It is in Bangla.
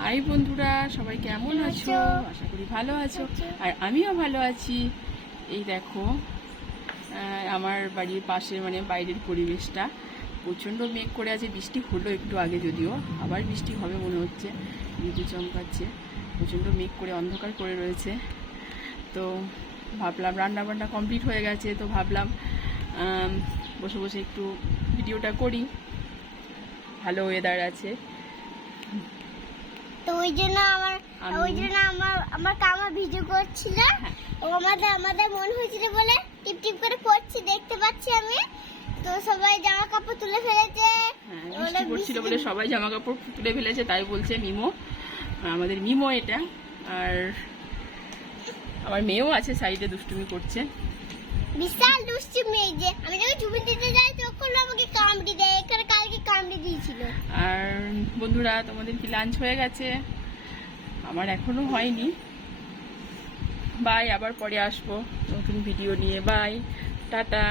হাই বন্ধুরা, সবাই কেমন আছো? আশা করি ভালো আছো, আর আমিও ভালো আছি। এই দেখো আমার বাড়ির পাশে মানে বাইরের পরিবেশটা প্রচণ্ড মেঘ করে আছে। বৃষ্টি হলো একটু আগে, যদিও আবার বৃষ্টি হবে মনে হচ্ছে, বিদ্যুৎ চমকাচ্ছে। প্রচণ্ড মেঘ করে অন্ধকার করে রয়েছে। তো ভাবলাম রান্নাবান্না কমপ্লিট হয়ে গেছে, তো ভাবলাম বসে বসে একটু ভিডিওটা করি। ভালো ওয়েদার আছে, তো ওই জন্য আমার কামা ভিডিও করছিল। ও আমাদের মন হয়েছিল বলে টিপ টিপ করে পড়ছি, দেখতে পাচ্ছি আমি। তো সবাই জামা কাপড় তুলে ফেলেছে। বৃষ্টি পড়ছিল বলে সবাই জামা কাপড় তুলে ফেলেছে, তাই বলছে মিমো। আমাদের মিমো এটা। আর আমার মেয়েও আছে সাইডে, দুষ্টুমি করছে। বিশাল দুষ্টুমি। এই যে আমি যখন চুপি দিতে যাই তখন আমাকে কামড়ি দেয়। এখানে কালকে কামড়ি দিয়েছিল। আর বন্ধুরা, তোমাদের কি লাঞ্চ হয়ে গেছে? আমার এখনো হয়নি। বাই, আবার পরে আসবো নতুন ভিডিও নিয়ে। Bye, tata.